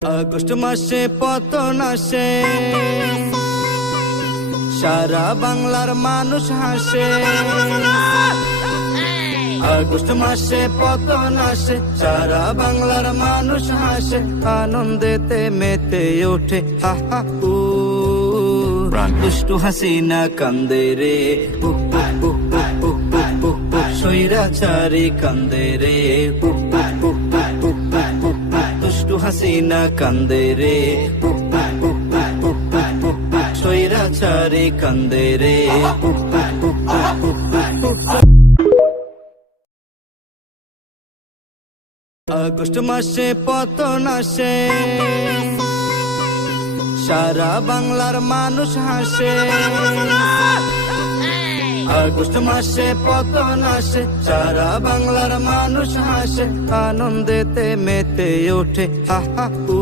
August মাসে পতন আসে, সারা বাংলার মানুষ হাসে। আগস্ট মাসে পতন আসে, সারা বাংলার মানুষ হাসে। আনন্দেতে মেতে ওঠে হা হা হু। দুষ্টু হাসিনা কান্দে রে, স্বৈরাচারী কান্দে রে, দুষ্টু হাসিনা কান্দে রে, স্বৈরাচারী কান্দে রে। আগস্ট মাসে পতন আসে, সারা বাংলার মানুষ হাসে। আগস্ট মাসে পতন আসে, সারা বাংলার মানুষ হাসে। আনন্দেতে মেতে ওঠে হা হা হু।